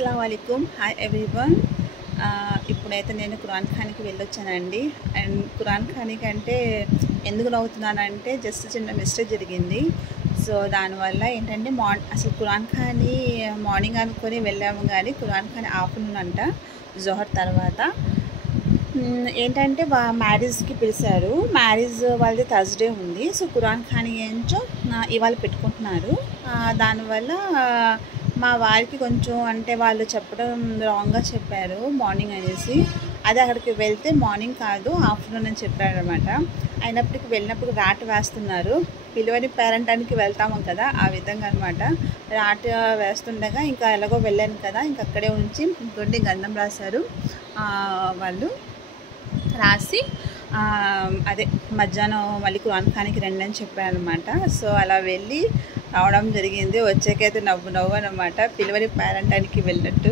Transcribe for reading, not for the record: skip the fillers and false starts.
అస్సలాముఅలైకుం hi everyone. ఇప్పుడైతే నేను Quran ఖానీకి వెళ్ళొచ్చానండి. And Quran ఖానీకి అంటే ఎందుకు నవ్వుతున్నానంటే జస్ట్ చిన్న మిస్టేక్ జరిగింది. సో దానివల్ల ఏంటంటే అసలు ఖురాన్ ఖానీ మార్నింగ్ అనుకొని వెళ్ళాము, కానీ ఖురాన్ ఖానీ ఆఫ్టర్నూన్ అంట, జోహర్ తర్వాత. ఏంటంటే మ్యారేజ్కి పిలిచారు. మ్యారేజ్ వాళ్ళది థర్స్డే ఉంది. సో ఖురాన్ ఖానీ ఏంచో ఇవాళ పెట్టుకుంటున్నారు. దానివల్ల మా వారికి కొంచెం అంటే వాళ్ళు చెప్పడం రాంగ్గా చెప్పారు మార్నింగ్ అనేసి. అది అక్కడికి వెళ్తే మార్నింగ్ కాదు ఆఫ్టర్నూన్ అని చెప్పారనమాట. అయినప్పటికీ వెళ్ళినప్పుడు రాట వేస్తున్నారు. పిలువని పేరంటానికి వెళ్తాము కదా, ఆ విధంగా అనమాట. రాట వేస్తుండగా ఇంకా ఎలాగో వెళ్ళాను కదా, ఇంక అక్కడే ఉంచి ఇంకొండి గంధం రాశారు. వాళ్ళు రాసి అదే మధ్యాహ్నం మళ్ళీ ఖురాన్ ఖానీకి రండి అని చెప్పారనమాట. సో అలా వెళ్ళి రావడం జరిగింది. వచ్చాకైతే నవ్వు అనమాట, పిలువని పేరంటానికి వెళ్ళినట్టు.